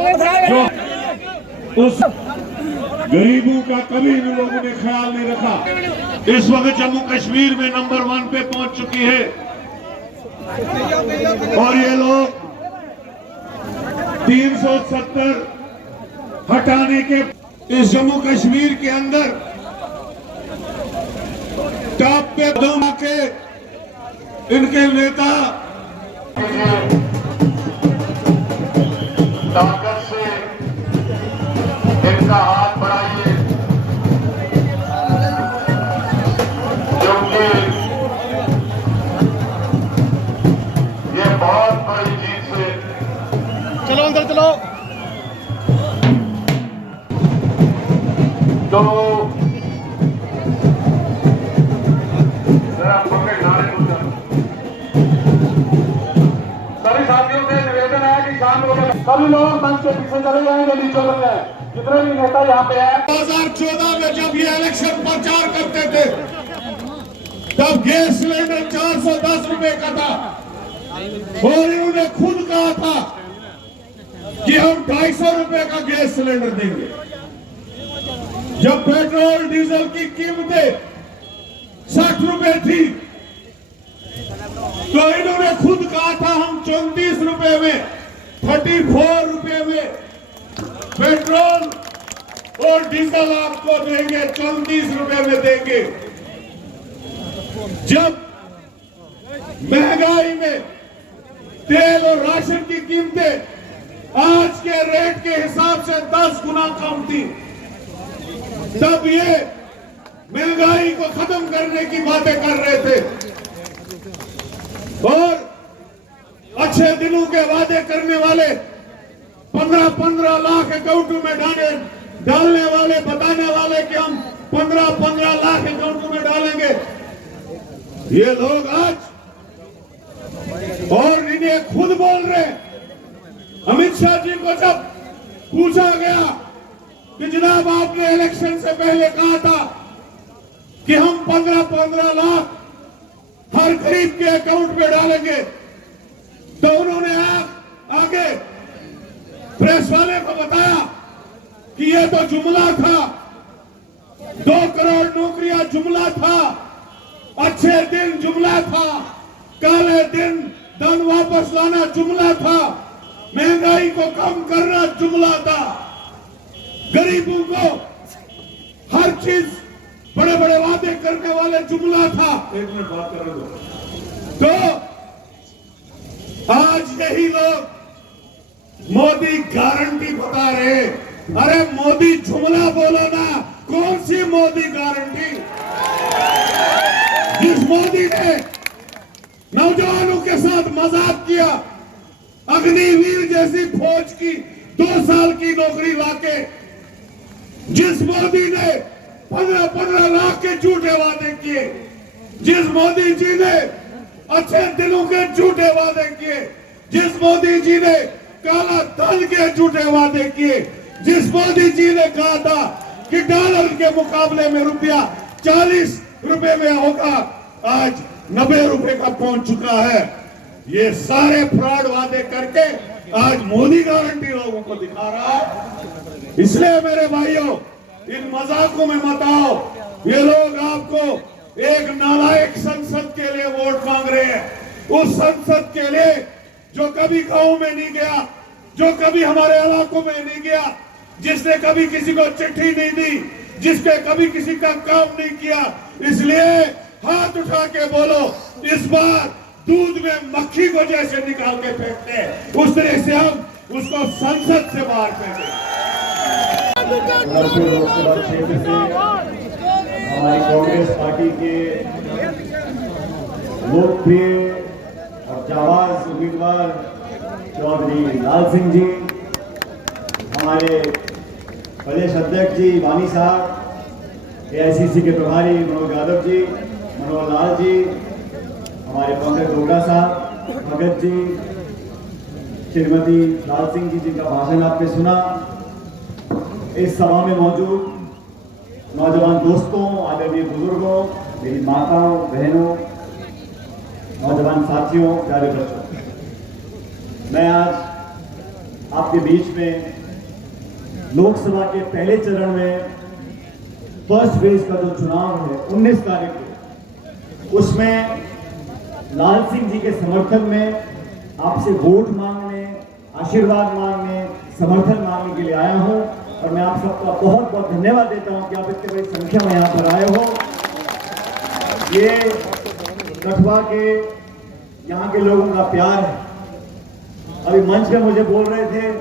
जो उस गरीबों का कभी इन लोगों ने ख्याल नहीं रखा। इस वक्त जम्मू कश्मीर में नंबर 1 पे पहुंच चुकी है और ये लोग 370 हटाने के इस जम्मू कश्मीर के अंदर टॉप पे दौड़ा के इनके नेता ताकत से इनका हाथ बढ़ाइए, क्योंकि ये बहुत बड़ी जीत है। चलो अंदर चलो। तो जरा पकड़ नारे सभी साथियों से निवेदन है कि शाम को सभी लोग मंच के पीछे चले जाएंगे, नीचे बन जाए। जितने भी नेता यहाँ पे हैं। 2014 में जब ये इलेक्शन प्रचार करते थे तब गैस सिलेंडर 410 रुपए का था और इन्होंने खुद कहा था कि हम 250 रुपए का गैस सिलेंडर देंगे। जब पेट्रोल डीजल की कीमतें 60 रुपए थी तो इन्होंने खुद कहा था हम 34 रुपए में 34 रुपए में पेट्रोल और डीजल आपको देंगे, 34 रुपए में देंगे। जब महंगाई में तेल और राशन की कीमतें आज के रेट के हिसाब से 10 गुना कम थी, तब ये महंगाई को खत्म करने की बातें कर रहे थे और अच्छे दिनों के वादे करने वाले 15-15 लाख अकाउंटों में डालने वाले बताने वाले कि हम 15-15 लाख अकाउंटों में डालेंगे। ये लोग आज और इन्हें खुद बोल रहे। अमित शाह जी को जब पूछा गया कि जनाब आपने इलेक्शन से पहले कहा था कि हम 15-15 लाख हर गरीब के अकाउंट में डालेंगे, तो उन्होंने आगे प्रेस वाले को बताया कि यह तो जुमला था, 2 करोड़ नौकरियां जुमला था, अच्छे दिन जुमला था, काले दिन धन वापस लाना जुमला था, महंगाई को कम करना जुमला था, गरीबों को हर चीज बड़े बड़े वादे करने वाले जुमला था। एक मिनट बात कर रहे हो। तो आज यही लोग मोदी गारंटी बता रहे। अरे मोदी जुमला बोलो ना, कौन सी मोदी गारंटी? जिस मोदी ने नौजवानों के साथ मजाक किया, अग्निवीर जैसी फौज की 2 साल की नौकरी लाके, जिस मोदी ने 15-15 लाख के झूठे वादे किए, जिस मोदी जी ने अच्छे दिनों के झूठे वादे किए, जिस मोदी जी ने काला धन के झूठे वादे किए, जिस मोदी जी ने कहा था कि डॉलर के मुकाबले में रुपया 40 रुपए में होगा, आज 90 रुपए का पहुंच चुका है। ये सारे फ्रॉड वादे करके आज मोदी गारंटी लोगों को दिखा रहा है। इसलिए मेरे भाइयों, इन मजाकों में मत आओ। ये लोग आपको एक नालायक संसद के लिए वोट मांग रहे हैं, उस संसद के लिए जो कभी गांव में नहीं गया, जो कभी हमारे इलाकों में नहीं गया, जिसने कभी किसी को चिट्ठी नहीं दी, जिसने कभी किसी का काम नहीं किया। इसलिए हाथ उठा के बोलो, इस बार दूध में मक्खी को जैसे निकाल के फेंकते हैं, उस तरह से हम उसको संसद से बाहर फेंकेंगे। लोकसभा क्षेत्र से हमारी कांग्रेस पार्टी के लोकप्रिय और जाबाज उम्मीदवार चौधरी लाल सिंह जी, हमारे प्रदेश अध्यक्ष जी वानी साहब, एआईसीसी के प्रभारी मनोज यादव जी, मनोहर लाल जी, हमारे पंकज डोगरा साहब, भगत जी, श्रीमती लाल सिंह जी जिनका भाषण आपने सुना। इस सभा में मौजूद नौजवान दोस्तों, आदरणीय बुजुर्गों, मेरी माताओं, बहनों, नौजवान साथियों, प्यारे बच्चों, मैं आज आपके बीच में लोकसभा के पहले चरण में फर्स्ट फेज का जो चुनाव है 19 तारीख को, उसमें लाल सिंह जी के समर्थन में आपसे वोट मांगने, आशीर्वाद मांगने, समर्थन मांगने के लिए आया हूं। और मैं आप सबका बहुत बहुत धन्यवाद देता हूं कि आप इतनी बड़ी संख्या में यहाँ पर आए हो। ये कठुआ के यहाँ के लोगों का प्यार है। अभी मंच पे मुझे बोल रहे थे,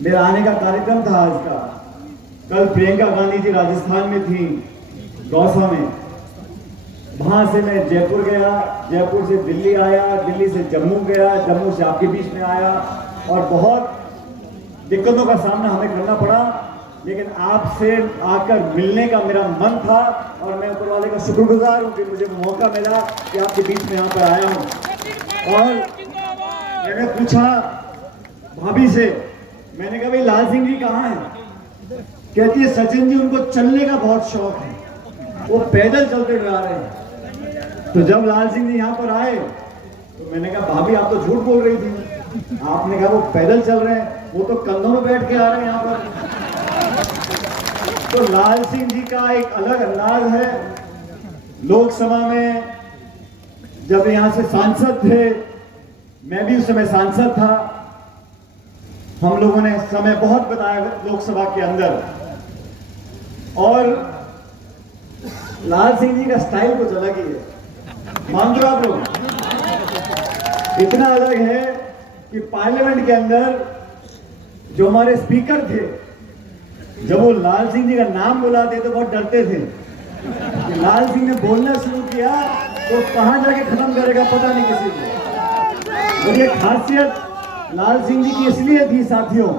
मेरा आने का कार्यक्रम था आज का। कल प्रियंका गांधी जी राजस्थान में थी, दौसा में। वहां से मैं जयपुर गया, जयपुर से दिल्ली आया, दिल्ली से जम्मू गया, जम्मू से आपके बीच में आया और बहुत दिक्कतों का सामना हमें करना पड़ा, लेकिन आपसे आकर मिलने का मेरा मन था और मैं ऊपर वाले का शुक्रगुजार हूं कि मुझे मौका मिला कि आपके बीच में यहाँ पर आया हूं। और मैंने पूछा भाभी से, मैंने कहा भाई लाल सिंह जी कहाँ हैं? कहती है सचिन जी उनको चलने का बहुत शौक है, वो पैदल चलते जा रहे हैं। तो जब लाल सिंह जी यहाँ पर आए तो मैंने कहा भाभी आप तो झूठ बोल रही थी, आपने कहा वो पैदल चल रहे हैं, वो तो कंधों में बैठ के आ रहे हैं यहाँ पर। तो लाल सिंह जी का एक अलग अंदाज है। लोकसभा में जब यहाँ से सांसद थे, मैं भी उस समय सांसद था, हम लोगों ने समय बहुत बताया लोकसभा के अंदर। और लाल सिंह जी का स्टाइल कुछ अलग ही है, मान दो आप लोग। इतना अलग है कि पार्लियामेंट के अंदर जो हमारे स्पीकर थे, जब वो लाल सिंह जी का नाम बुलाते तो बहुत डरते थे कि लाल सिंह ने बोलना शुरू किया तो कहां जाके खत्म करेगा पता नहीं किसी को। और ये खासियत लाल सिंह जी की इसलिए थी साथियों,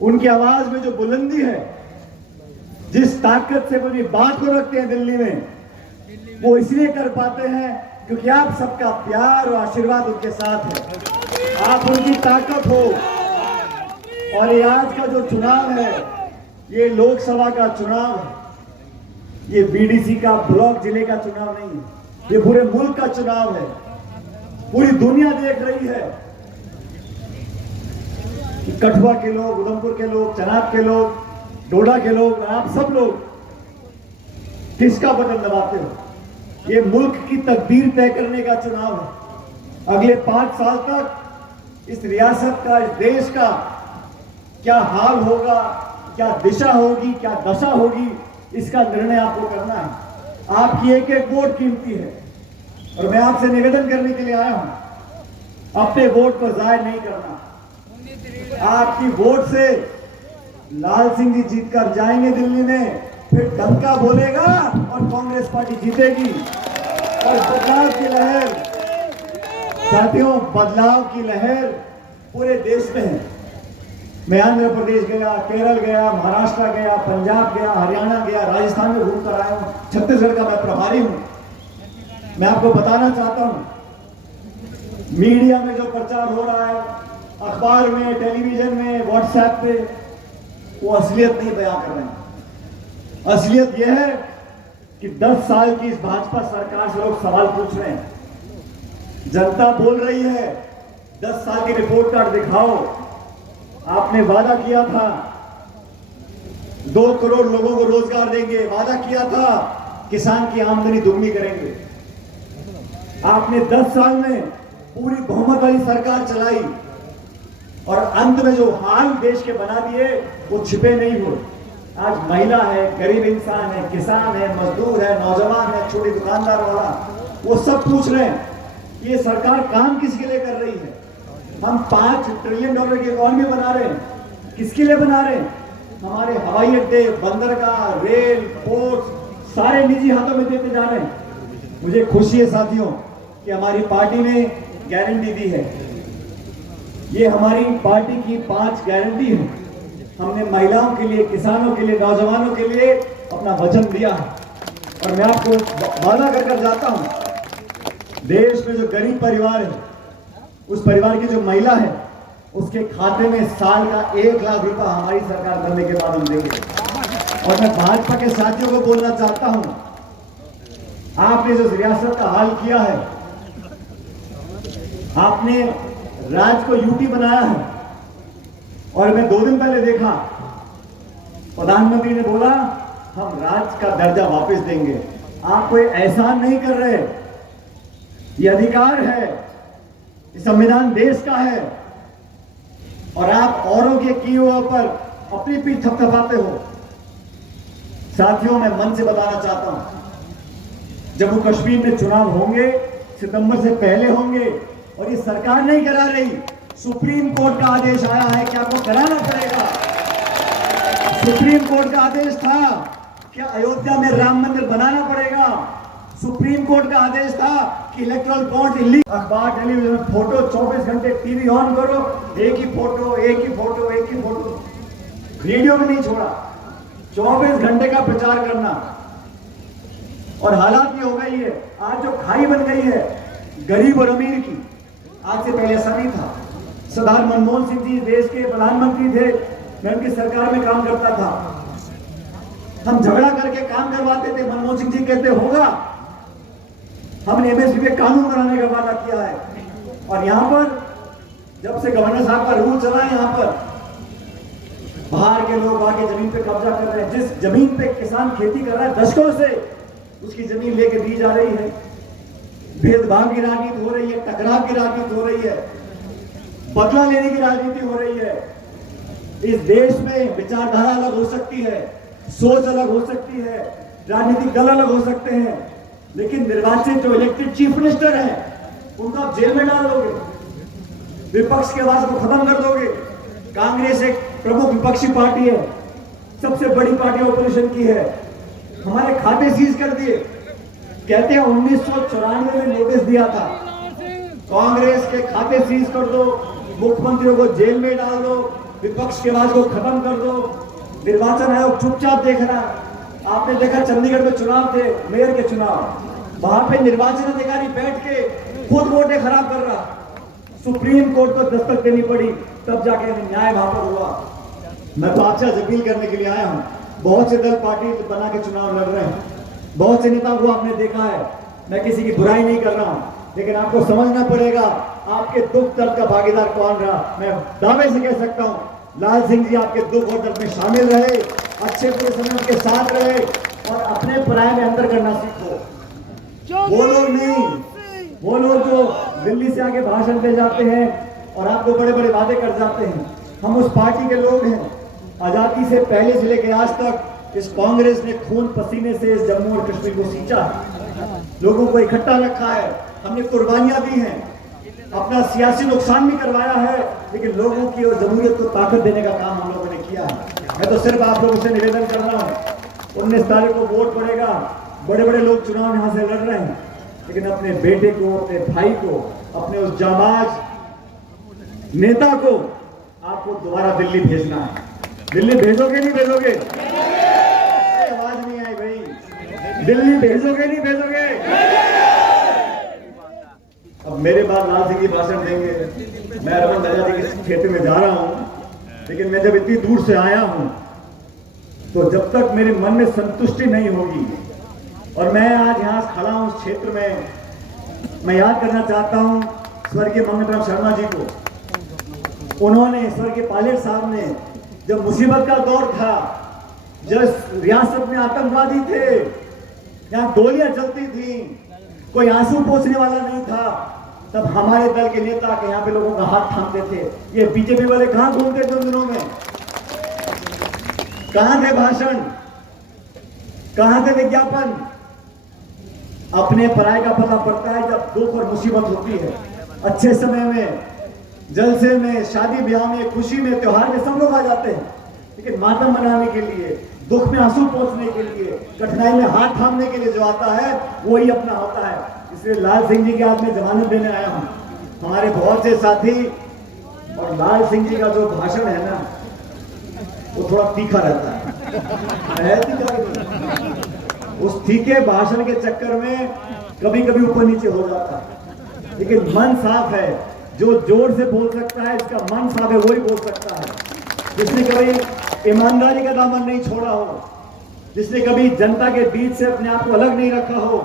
उनकी आवाज में जो बुलंदी है, जिस ताकत से वो बात को रखते हैं दिल्ली में, वो इसलिए कर पाते हैं क्योंकि आप सबका प्यार और आशीर्वाद उनके साथ है, आप उनकी ताकत हो। और ये आज का जो चुनाव है, ये लोकसभा का चुनाव है, ये बीडीसी का ब्लॉक जिले का चुनाव नहीं है, ये पूरे मुल्क का चुनाव है। पूरी दुनिया देख रही है कि कठुआ के लोग, उधमपुर के लोग, चनाब के लोग, डोडा के लोग, आप सब लोग किसका बटन दबाते हो। ये मुल्क की तकदीर तय करने का चुनाव है। अगले 5 साल तक इस रियासत का, इस देश का क्या हाल होगा, क्या दिशा होगी, क्या दशा होगी, इसका निर्णय आपको करना है। आपकी एक एक वोट कीमती है और मैं आपसे निवेदन करने के लिए आया हूं, अपने वोट को जाया नहीं करना। आपकी वोट से लाल सिंह जी जीतकर जाएंगे दिल्ली में, फिर डंका बोलेगा और कांग्रेस पार्टी जीतेगी। और बदलाव की लहर, साथियों, बदलाव की लहर पूरे देश में है। मैं आंध्र प्रदेश गया, केरल गया, महाराष्ट्र गया, पंजाब गया, हरियाणा गया, राजस्थान में घूम कर आया हूं, छत्तीसगढ़ का मैं प्रभारी हूं। मैं आपको बताना चाहता हूं, मीडिया में जो प्रचार हो रहा है, अखबार में, टेलीविजन में, व्हाट्सएप पे, वो असलियत नहीं बयां कर रहे हैं। असलियत यह है कि 10 साल की इस भाजपा सरकार से लोग सवाल पूछ रहे हैं। जनता बोल रही है 10 साल की रिपोर्ट कार्ड दिखाओ। आपने वादा किया था 2 करोड़ लोगों को रोजगार देंगे, वादा किया था किसान की आमदनी दुगनी करेंगे। आपने 10 साल में पूरी बहुमत वाली सरकार चलाई और अंत में जो हाल देश के बना दिए वो छिपे नहीं हुए। आज महिला है, गरीब इंसान है, किसान है, मजदूर है, नौजवान है, छोटी दुकानदार वाला, वो सब पूछ रहे हैं ये सरकार काम किसके लिए कर रही है। हम $5 ट्रिलियन की इकोनॉमी बना रहे हैं, किसके लिए बना रहे हैं। हमारे हवाई अड्डे, बंदरगाह, रेल, पोर्ट सारे निजी हाथों में देते जा रहे हैं। मुझे खुशी है साथियों कि हमारी पार्टी ने गारंटी दी है। ये हमारी पार्टी की 5 गारंटी है। हमने महिलाओं के लिए, किसानों के लिए, नौजवानों के लिए अपना वचन दिया है। और मैं आपको वादा कर जाता हूं, देश में जो गरीब परिवार है, उस परिवार की जो महिला है, उसके खाते में साल का 1 लाख रुपया हमारी सरकार बनने के बाद हम देंगे। और मैं भाजपा के साथियों को बोलना चाहता हूं, आपने जो रियासत का हाल किया है, आपने राज्य को यूटी बनाया है, और मैं 2 दिन पहले देखा प्रधानमंत्री ने बोला हम राज्य का दर्जा वापस देंगे। आप कोई एहसान नहीं कर रहे, ये अधिकार है, ये संविधान देश का है और आप औरों के किए हुए पर अपनी पीठ थपथपाते हो। साथियों, मैं मन से बताना चाहता हूं, जम्मू कश्मीर में चुनाव होंगे, सितंबर से पहले होंगे और ये सरकार नहीं करा रही, सुप्रीम कोर्ट का आदेश आया है कि आपको कराना पड़ेगा। सुप्रीम कोर्ट का आदेश था कि अयोध्या में राम मंदिर बनाना पड़ेगा। सुप्रीम कोर्ट का आदेश था कि इलेक्ट्रल बॉन्ड इलीगल। अखबार, टेलीविजन, फोटो 24 घंटे, टीवी ऑन करो, एक ही फोटो, एक ही फोटो, एक ही फोटो, वीडियो भी नहीं छोड़ा, 24 घंटे का प्रचार करना। और हालात ये हो गई है, आज जो खाई बन गई है गरीब और अमीर की, आज से पहले ऐसा नहीं था। सरदार मनमोहन सिंह जी देश के प्रधानमंत्री थे, मैं उनकी सरकार में काम करता था, हम झगड़ा करके काम करवाते थे। मनमोहन सिंह जी कहते होगा, हमने एमएसपी पे कानून बनाने का वादा किया है। और यहां पर जब से गवर्नर साहब का रूल चला है, यहां पर बाहर के लोग आके जमीन पे कब्जा कर रहे हैं। जिस जमीन पे किसान खेती कर रहा है दशकों से, उसकी जमीन लेके दी जा रही है। भेदभाव की राजनीति हो रही है, टकराव की राजनीति हो रही है, बदला लेने की राजनीति हो रही है। इस देश में विचारधारा अलग हो सकती है, सोच अलग हो सकती है, राजनीतिक दल अलग हो सकते हैं, लेकिन निर्वाचित जो इलेक्टेड चीफ मिनिस्टर हैं उनको आप जेल में डाल दोगे, विपक्ष की आवाज को खत्म कर दोगे। कांग्रेस एक प्रमुख विपक्षी पार्टी है, सबसे बड़ी पार्टी ऑपोजिशन की है, हमारे खाते सीज कर दिए। कहते हैं 1994 में नोटिस दिया था, कांग्रेस के खाते सीज कर दो, मुख्यमंत्रियों को जेल में डाल दो, विपक्ष की आवाज को खत्म कर दो। निर्वाचन आयोग चुपचाप देख रहा। आपने देखा चंडीगढ़ में चुनाव थे, मेयर के चुनाव, वहां पे निर्वाचन अधिकारी बैठ के खुद वोटें खराब कर रहा। सुप्रीम कोर्ट को दस्तक देनी पड़ी, तब जाके न्याय वहां पर हुआ। मैं तो आपसे अपील करने के लिए आया हूं, बहुत से दल पार्टी बना के चुनाव लड़ रहे हैं, बहुत से नेताओं को आपने देखा है, मैं किसी की बुराई नहीं कर रहा हूं, लेकिन आपको समझना पड़ेगा आपके दुख दर्द का भागीदार कौन रहा। मैं दावे से कह सकता हूं, लाल सिंह जी आपके दुख और दर्द में शामिल रहे, अच्छे बुरे समय के साथ रहे और अपने पराये में अंदर करना सीखो। वो लोग नहीं, वो लोग जो दिल्ली से आके भाषण दे जाते हैं और आपको बड़े बड़े वादे कर जाते हैं, हम उस पार्टी के लोग हैं। आजादी से पहले से लेकर आज तक इस कांग्रेस ने खून पसीने से इस जम्मू और कश्मीर को सींचा है, लोगों को इकट्ठा रखा है, हमने कुर्बानियां दी हैं, अपना सियासी नुकसान भी करवाया है, लेकिन लोगों की और जमहूरियत को ताकत देने का काम हम लोगों ने किया है। मैं तो सिर्फ आप लोगों से निवेदन कर रहा हूँ, 19 तारीख को वोट पड़ेगा, बड़े बड़े लोग चुनाव यहां से लड़ रहे हैं, लेकिन अपने बेटे को, अपने भाई को, अपने उस जाबाज नेता को आपको दोबारा दिल्ली भेजना है। दिल्ली भेजोगे नहीं भेजोगे? आवाज नहीं आई भाई, दिल्ली भेजोगे नहीं भेजोगे? अब मेरे बाद लाल सिंह जी भाषण देंगे, मैं रमन दरिया जी के क्षेत्र में जा रहा हूं, लेकिन मैं जब इतनी दूर से आया हूं तो जब तक मेरे मन में संतुष्टि नहीं होगी, और मैं आज यहां खड़ा हूं उस क्षेत्र में, मैं याद करना चाहता हूं स्वर्गीय मंगत शर्मा जी को। उन्होंने, स्वर्गीय पायलट साहब ने, जब मुसीबत का दौर था, जब रियासत में आतंकवादी थे, यहां गोलियां चलती थी, कोई आंसू पोंछने वाला नहीं था, तब हमारे दल के नेता के यहाँ पे लोगों का हाथ थामते थे। ये बीजेपी वाले कहां घूमते थे उन दिनों में? कहां थे भाषण, कहां थे विज्ञापन? अपने पराये का पता पड़ता है जब दुख और मुसीबत होती है। अच्छे समय में, जलसे में, शादी ब्याह में, खुशी में, त्योहार में सब लोग आ जाते हैं, लेकिन मातम मनाने के लिए, दुख में आंसू पोंछने के लिए, कठिनाई में हाथ थामने के लिए जो आता है वही अपना होता है। इसलिए लाल सिंह जी के हाथ में जमानत देने आया हूं। हमारे बहुत से साथी, और लाल सिंह जी का जो भाषण है ना, वो थोड़ा तीखा रहता है तीखा। उस तीखे भाषण के चक्कर में कभी कभी ऊपर नीचे हो जाता है, लेकिन मन साफ है, जो जोर से बोल सकता है, इसका मन साफ है, वही बोल सकता है। जिसने कभी ईमानदारी का दामन नहीं छोड़ा हो, जिसने कभी जनता के बीच से अपने आप को अलग नहीं रखा हो,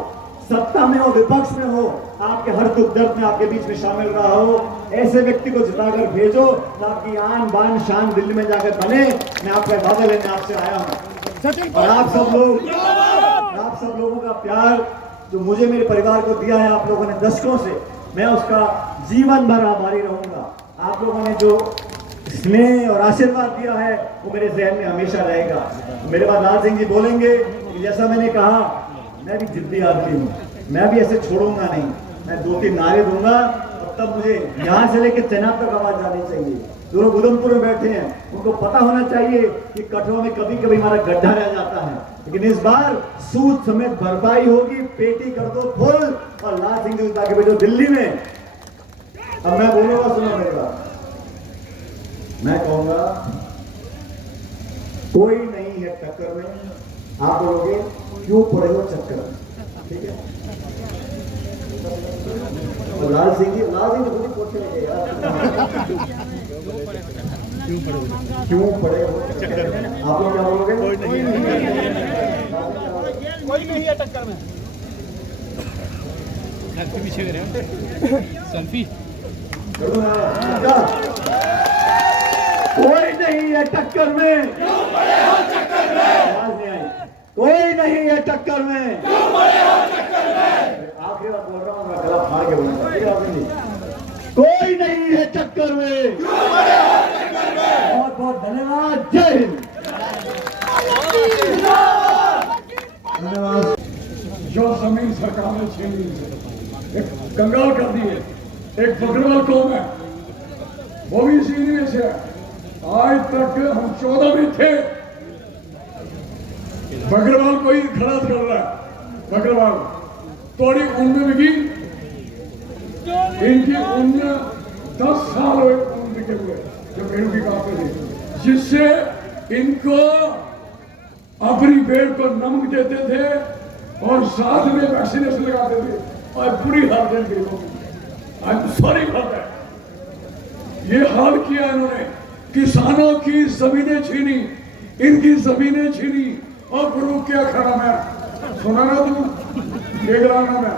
सत्ता में हो, विपक्ष में हो, आपके हर दुख दर्द में आपके बीच में शामिल रहा हो, ऐसे व्यक्ति को जिताकर भेजो तो आपकी आन बान शान दिल्ली में जाकर बने। मैं आपका वादा लेने आपसे आया हूँ और आप सब लोगों का प्यार जो मुझे मेरे परिवार को दिया है आप लोगों ने दशकों से, मैं उसका जीवन भर आभारी रहूंगा। आप लोगों ने जो स्नेह और आशीर्वाद दिया है वो मेरे जहन में हमेशा रहेगा। मेरे बाद लाल सिंह जी बोलेंगे कि जैसा मैंने कहा, मैं भी जिद्दी आदमी हूँ, मैं भी ऐसे छोड़ूंगा नहीं, मैं 2-3 नारे दूंगा तब मुझे यहाँ से लेकर चेनाब तक आवाज जानी चाहिए। जो लोग उधमपुर में बैठे हैं उनको पता होना चाहिए कि कटवा में कभी कभी हमारा गड्ढा रह जाता है, लेकिन इस बार सूद समेत भरपाई होगी। पेटी कर दो फुल और लाल सिंह जी के भेजो दिल्ली में। अब मैं बोलूंगा, सुनो मेरी बात, मैं कहूंगा कोई नहीं है टक्कर में। आप बोलोगे क्यों पड़े हो चक्कर में, ठीक है? तो लाल सिंह जी खुद ही पूछेंगे यार क्यों पड़े हो चक्कर में। आप लोग क्या बोलोगे? कोई नहीं है टक्कर में। पीछे सेल्फी। कोई नहीं है टक्कर में, कोई नहीं है टक्कर में। आखिरी बार बोल रहा हूँ, मैं गला फाड़ के बोलूंगा। कोई नहीं है टक्कर में। बहुत बहुत धन्यवाद। जय हिंद। धन्यवाद। जो जमीन सरकार ने छीन ली, एक कंगाल कर दी है, एक बकरवाल कौम है, वो भी इसी में से। आज तक हम 14 में थे, बकरवाल को ही खड़ा कर रहा है। बकरवाल थोड़ी उम्र में भी, इनकी उम्र 10 साल उम्र के हुए जब इनकी बात थी, जिससे इनको अपनी पेड़ को नमक देते थे और साथ में वैक्सीनेशन लगाते थे। और बुरी हालत है इनके लोगों की। I am sorry for that. ये हाल किया इन्होंने, किसानों की जमीनें छीनी, इनकी जमीनें छीनी। और गुरु क्या खड़ा मैं सुना ना, तू देख रहा ना, मैं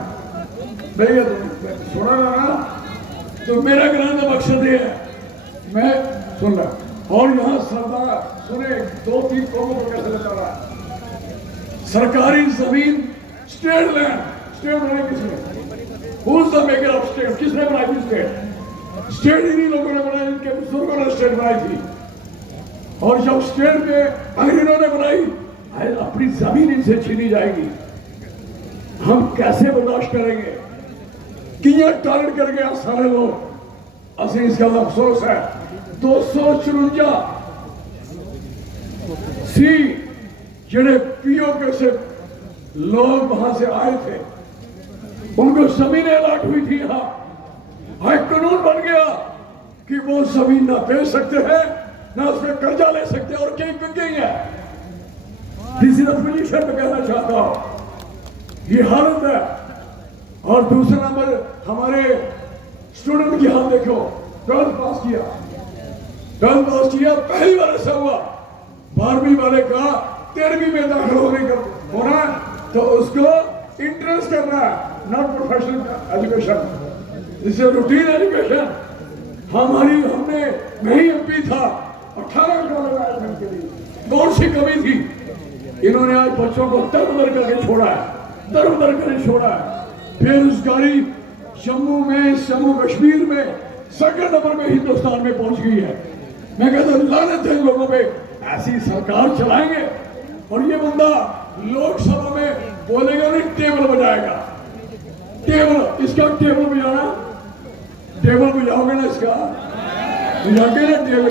भैया तुम सुना ना, तो मेरा कहने का मकसद ये है, मैं सुन रहा। और यहाँ सरदार सुने 2-3 कौमों को कैसे लेता रहा है। सरकारी जमीन स्टेट लैंड, स्टेट बनाई किसने? Who's the maker of state? किसने बनाई थी स्टेट? स्टेट इन्हीं लोगों ने बनाई, इनके बुजुर्गों ने स्टेट बनाई थी। और जब स्टेट में अंग्रेजों ने बनाई, अपनी जमीन इनसे छीनी जाएगी, हम कैसे बर्दाश्त करेंगे? किया टारगेट कर गया सारे लोग। असं इसका अफसोस है। 254 सी जेडे पीओके से लोग वहां से आए थे, उनको जमीनें अलॉट हुई थी। यहाँ हाई कानून बन गया कि वो जमीन ना बेच सकते हैं, ना उसमें कर्जा ले सकते हैं, और कई बिक गई है। किसी पोजीशन में कहना चाहता हूं, ये हालत है। और दूसरा नंबर, हमारे स्टूडेंट की हाल देखो। 12th पास किया, पहली बार ऐसा हुआ 12वीं वाले का 13वीं में दाखिल होना, तो उसको इंटरेस्ट करना है, नॉट प्रोफेशनल एजुकेशन, इससे रूटीन एजुकेशन। हमने मैं ही एमपी था, 18 का लगाया के लिए, कौन सी कमी थी? इन्होंने आज बच्चों को दर बदर करके छोड़ा है, दर बदर करके छोड़ा है। बेरोजगारी जम्मू कश्मीर में 2nd नंबर में हिंदुस्तान में पहुंच गई है। मैं कहता हूं लानत है इन लोगों पे, ऐसी सरकार चलाएंगे। और ये बंदा लोकसभा में बोलेगा नहीं, टेबल बजाएगा। टेबल, इसका टेबल बजाना, टेबल बजाओगे ना, इसका बजाओगे ना टेबल,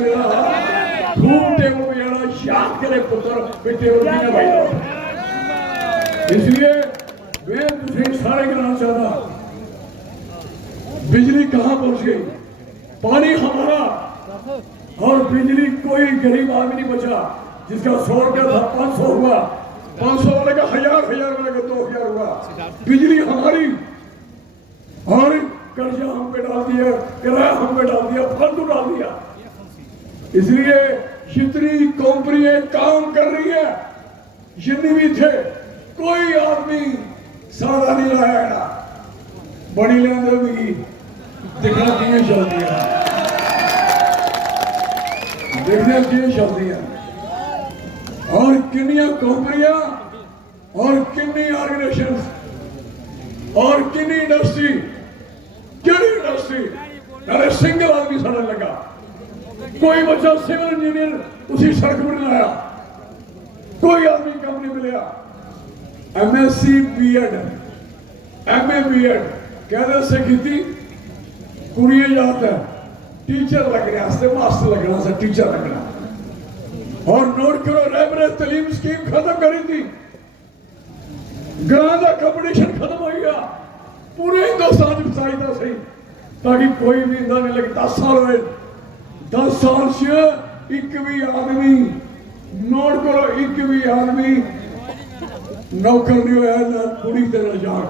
खूब टेबल बजाना, याद करे पुत्र भी टेबल बजा भाई। इसलिए मैं तुझे सारे गिराना चाहता, बिजली कहां पहुंच गई, पानी हमारा, और बिजली कोई गरीब आदमी नहीं बचा जिसका 100 रुपया था 500 हुआ, 500 वाले का 1000 वाले का 2000 हुआ। बिजली हमारी, और कर्जा हम पे डाल दिया, किराया हम पे डाल दिया, फालतू डाल दिया। इसलिए जितनी कंपनियां काम कर रही है, जितनी भी थे, कोई आदमी सादा नहीं लाया, बड़ी लेन देन की देखना किए चलती है, देखना किए चलती है, और किन्नियां कंपनियां और किन्नी ऑर्गेनाइजेशन और किन्नी इंडस्ट्री, केड़ी इंडस्ट्री अरे सिंगल आदमी सड़न लगा, कोई बच्चा सिविल इंजीनियर उसी सड़क पर नहीं आया, कोई आदमी कम नहीं मिला। MSc B.Ed MA B.Ed कहने से की थी कुड़िए जाता है टीचर लगने से मास्टर लगना से टीचर लगना, और नोट करो रहबरे तालीम स्कीम खत्म करी थी, ग्रां का कंपटीशन खत्म हो गया, पूरे हिंदुस्तान में चाहिए सही ताकि कोई भी इंदा नहीं लगे। 10 साल हुए, 10 साल से एक भी आदमी नोट करो, एक भी आदमी नौकर नहीं हुआ ना पूरी तरह जाट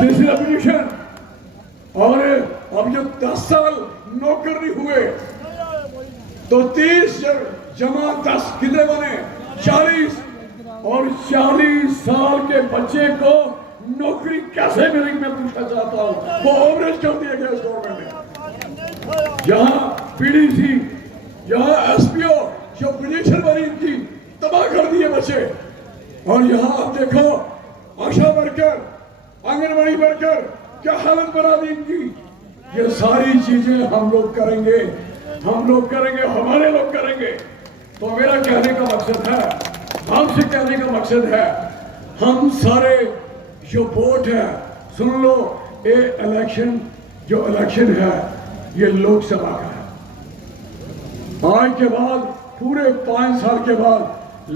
दिस रेवोल्यूशन। और अब जब 10 साल नौकर नहीं हुए तो 30 जमा 10 कितने बने 40, और 40 साल के बच्चे को नौकरी कैसे मिलेगी मैं पूछना चाहता हूं। वो ओवरेज कर दिया गया इस गवर्नमेंट ने, जहां PDC जहां SPO जो पोजीशन बनी इनकी तबाह कर दिए बच्चे, और यहां आप देखो आशा वर्कर आंगनबाड़ी वर्कर क्या हालत बना दी इनकी। ये सारी चीजें हम लोग करेंगे, हमारे लोग करेंगे। तो मेरा कहने का मकसद है, आपसे कहने का मकसद है, हम सारे जो वोट है सुन लो, ये इलेक्शन जो इलेक्शन है ये लोकसभा का है। आज के बाद पूरे 5 साल के बाद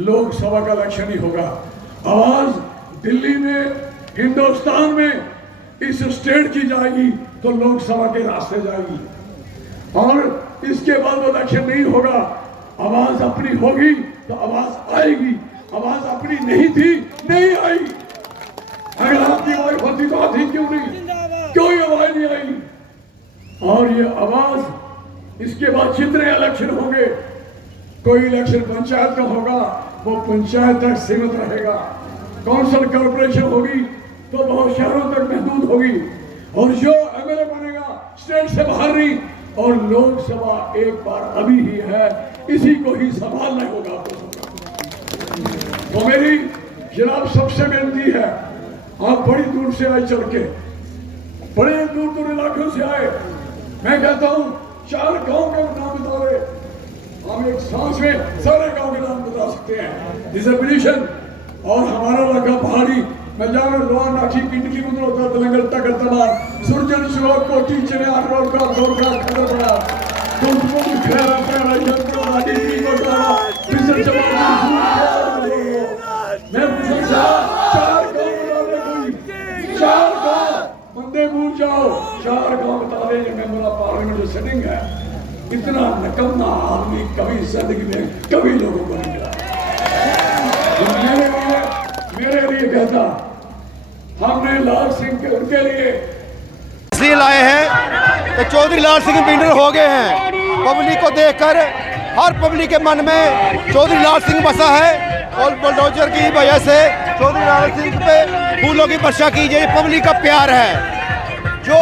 लोकसभा का इलेक्शन ही होगा। आवाज दिल्ली में हिंदुस्तान में इस स्टेट की जाएगी तो लोकसभा के रास्ते जाएगी, और इसके बाद इलेक्शन नहीं होगा। आवाज अपनी होगी तो आवाज आएगी, आवाज अपनी नहीं थी नहीं आई। अगर आपकी आवाज होती तो आती क्यों नहीं, कोई आवाज नहीं आई। और ये आवाज इसके बाद जितने इलेक्शन होंगे, कोई इलेक्शन पंचायत का होगा वो पंचायत तक सीमित रहेगा, काउंसिल कॉर्पोरेशन होगी तो बहुत शहरों तक महदूद होगी, और जो MLA बनेगा स्टेट से बाहर नहीं। और लोकसभा एक बार अभी ही है, इसी को ही संभालना होगा आपको। तो मेरी जनाब सबसे विनती है, आप बड़ी दूर से आए, चल के बड़े दूर दूर इलाकों से आए, मैं कहता हूं 4 गांव के नाम बता रहे, हम एक सांस में सारे गांव के नाम बता सकते हैं। डिसएबिलिशन और हमारा इलाका पहाड़ी, मैं जा रहा लोहा नाखी किंडली मुद्रोता तलंगर तकर तबार सुरजन श्लोक कोटी चेनार रोड का दौर का खतर पड़ा तुमको खैर पैरा यंत्र आदि की बता विजन जवान मैं पूछा 4 गांव बता दे, कोई 4 गांव बंदे भूल जाओ, 4 गांव बता दे। मेंबर ऑफ पार्लियामेंट जो सिटिंग है, इतना नकम्मा आदमी कभी जिंदगी में कभी लोगों को नहीं मिला। मेरे लिए कहता, हमने लाल सिंह के उनके लिए इसलिए लाए हैं कि चौधरी लाल सिंह बिल्डर हो गए हैं। पब्लिक को देखकर हर पब्लिक के मन में चौधरी लाल सिंह बसा है, और बुलडोजर की वजह से चौधरी लाल सिंह पे फूलों की वर्षा की जाए। पब्लिक का प्यार है, जो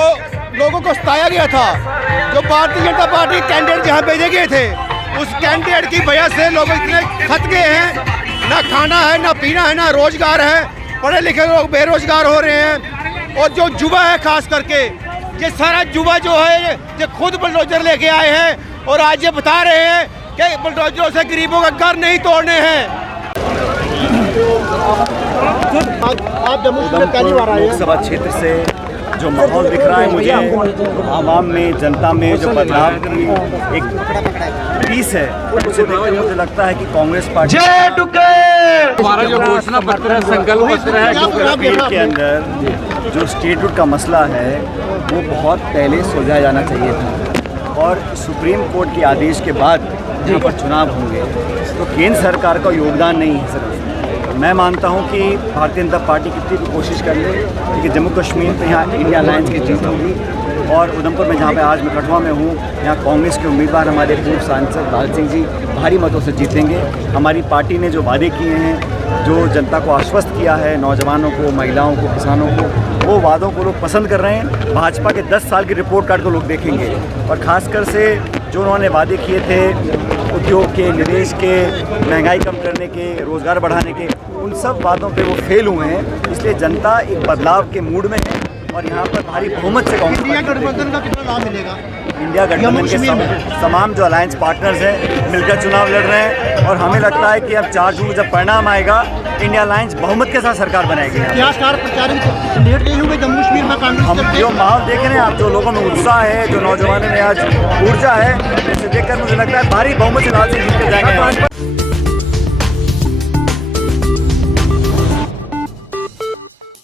लोगों को सताया गया था, जो भारतीय जनता पार्टी कैंडिडेट जहाँ भेजे गए थे, उस कैंडिडेट की वजह से लोग इतने थक गए हैं, ना खाना है ना पीना है ना रोजगार है, पढ़े लिखे लोग बेरोजगार हो रहे हैं। और जो युवा है खास करके, ये सारा युवा जो है ये खुद बुलडोजर लेके आए हैं, और आज ये बता रहे हैं कि बुलडोजरों से गरीबों का घर नहीं तोड़ने हैं। आप जम्मू में पहली बार आए, लोकसभा क्षेत्र से जो माहौल दिख रहा है मुझे, आवाम में जनता में जो बदलाव की एक पीस है, उसे देखकर मुझे लगता है कि कांग्रेस पार्टी हमारा जो घोषणा पत्र है, संकल्प पत्र है, कश्मीर के अंदर जो स्टेटहुड का मसला है वो बहुत पहले सुलझाया जाना चाहिए था, और सुप्रीम कोर्ट के आदेश के बाद यहाँ पर चुनाव होंगे तो केंद्र सरकार का योगदान नहीं है सर। मैं मानता हूँ कि भारतीय जनता पार्टी कितनी भी कोशिश कर ले, लेकिन जम्मू कश्मीर में यहाँ इंडिया अलायंस की जीत होगी। और उधमपुर में जहाँ पे आज मैं कठुआ में हूँ, यहाँ कांग्रेस के उम्मीदवार हमारे पूर्व सांसद लाल सिंह जी भारी मतों से जीतेंगे। हमारी पार्टी ने जो वादे किए हैं, जो जनता को आश्वस्त किया है, नौजवानों को, महिलाओं को, किसानों को, वो वादों को लोग पसंद कर रहे हैं। भाजपा के 10 साल की रिपोर्ट कार्ड को लोग देखेंगे और ख़ासकर से जो उन्होंने वादे किए थे उद्योग के, निवेश के, महंगाई कम करने के, रोज़गार बढ़ाने के, उन सब वादों पे वो फेल हुए हैं। इसलिए जनता एक बदलाव के मूड में है और यहाँ पर भारी बहुमत से कांग्रेस इंडिया गठबंधन का कितना लाभ मिलेगा? इंडिया गठबंधन के तमाम जो अलायंस पार्टनर्स हैं मिलकर चुनाव लड़ रहे हैं और हमें लगता है कि अब 4 जून जब परिणाम आएगा, इंडिया अलायंस बहुमत के साथ सरकार बनाएगी। इतिहासकार प्रचारित लेट नहीं होंगे जम्मू कश्मीर में कांग्रेस हम जो माहौल देख रहे हैं, आप जो लोगों में उत्साह है, जो नौजवानों में आज ऊर्जा है, उसे देखकर मुझे लगता है भारी बहुमत से लाल सिंह जीत कर जाएंगे।